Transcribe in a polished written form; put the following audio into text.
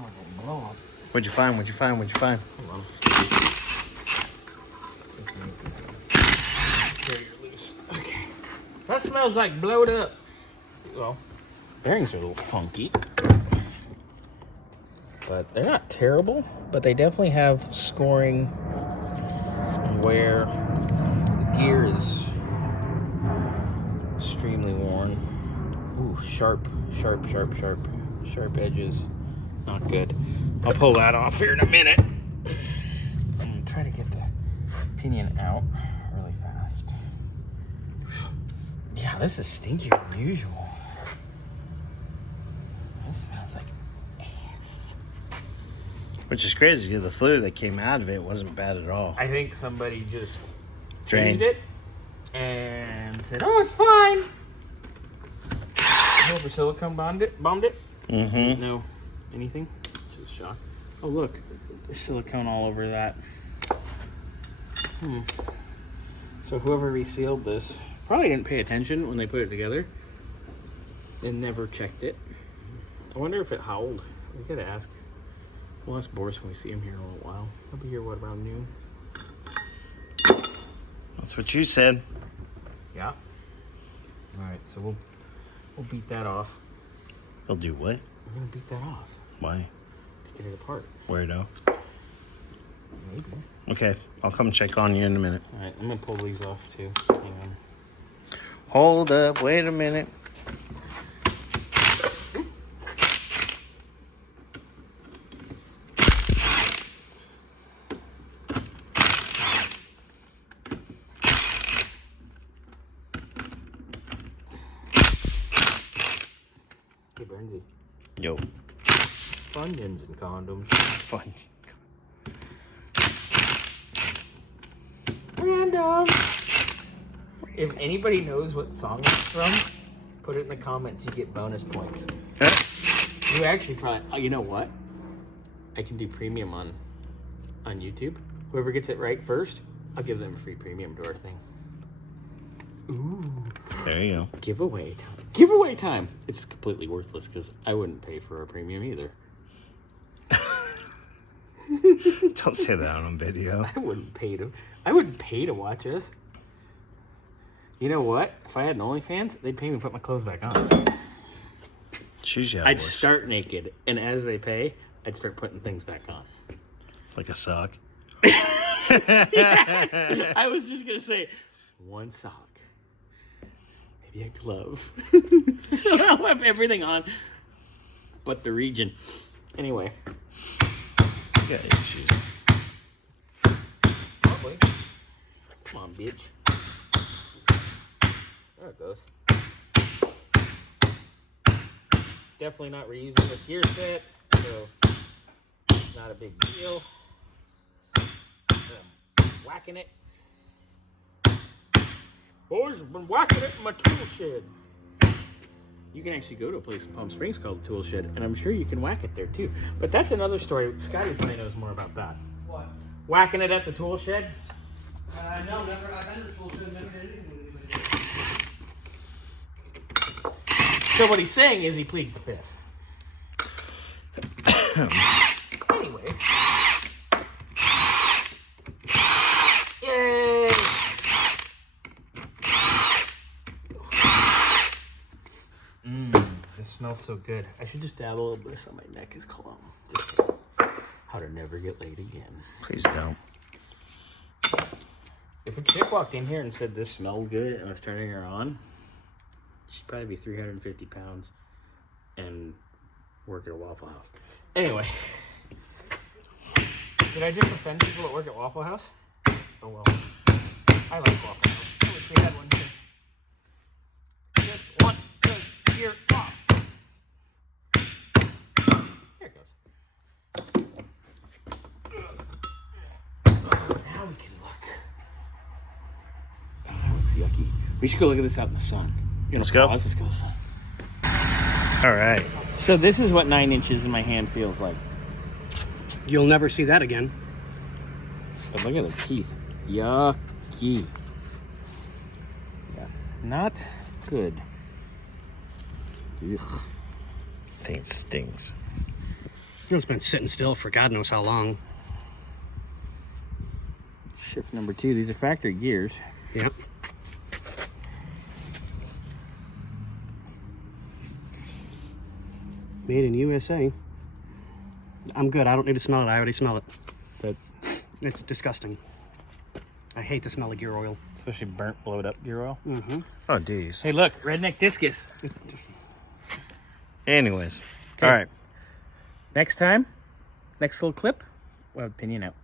smells like blow up. What'd you find? What'd you find? What'd you find? Hold on. There, you're loose. Okay. That smells like blowed up. Well, bearings are a little funky. But they're not terrible. But they definitely have scoring where the gear is extremely worn. Ooh, sharp edges. Not good. I'll pull that off here in a minute. I'm gonna try to get the pinion out really fast. Yeah, this is stinkier than usual. This smells like ass. Which is crazy because the fluid that came out of it wasn't bad at all. I think somebody just Drained changed it and said, "Oh, it's fine." Whoever silicone bombed it. Mm-hmm. No, anything. Just shock. Oh look, there's silicone all over that. So whoever resealed this probably didn't pay attention when they put it together and never checked it. I wonder if it howled. We gotta ask. We'll ask Boris when we see him here in a little while. He'll be here, what, around noon? That's what you said. Yeah. All right, so we'll beat that off. They'll do what? We're gonna beat that off Why? to get it apart. Weirdo. Maybe. Okay, I'll come check on you in a minute. All right, I'm gonna pull these off too. Hang on. Hold up, wait a minute. Hey, Bernsey. Yo, Funyuns and condoms. fun. Random. If anybody knows what song it's from, put it in the comments. You get bonus points. You actually probably. Oh, you know what? I can do premium on YouTube. Whoever gets it right first, I'll give them a free premium to our thing. Ooh. There you go. Giveaway time. Giveaway time. It's completely worthless because I wouldn't pay for a premium either. Don't say that on video. I wouldn't pay to watch us. You know what? If I had an OnlyFans, they'd pay me to put my clothes back on. Choose you. I'd start naked, and as they pay, I'd start putting things back on. Like a sock. Yes! I was just gonna say one sock, maybe a glove. So I'll have everything on, but the region. Anyway. Yeah, issues. Probably. Come on, bitch. There it goes. Definitely not reusing this gear set, so it's not a big deal. Whacking it. Boys, I've been whacking it in my tool shed. You can actually go to a place in Palm Springs called the Tool Shed, and I'm sure you can whack it there too. But that's another story. Scotty probably knows more about that. What? Whacking it at the tool shed? No, never. I've been to the tool shed, never did anything with anybody. So what he's saying is he pleads the fifth. Anyway. Yay! This smells so good. I should just dab a little bit of this on my neck as cologne. Just how to never get laid again. Please don't. If a chick walked in here and said this smelled good and I was turning her on, she'd probably be 350 pounds and work at a Waffle House. Anyway. Did I just offend people that work at Waffle House? Oh well. I like Waffle House. I wish we had one here. Just want to hear off. Here it goes. Now we can look. Oh, that looks yucky. We should go look at this out in the sun. Let's go. Let's go to the sun. All right. So this is what 9 inches in my hand feels like. You'll never see that again. But look at the teeth. Yucky. Yeah. Not good. Ugh. I think it stinks. It's been sitting still for God knows how long. Shift number 2. These are factory gears. Yep. Made in USA. I'm good. I don't need to smell it. I already smell it. It's disgusting. I hate the smell of gear oil. Especially burnt, blowed up gear oil. Mm-hmm. Oh, geez. Hey, look, redneck discus. Anyways. Okay. All right. Next time, next little clip, we'll have opinion out.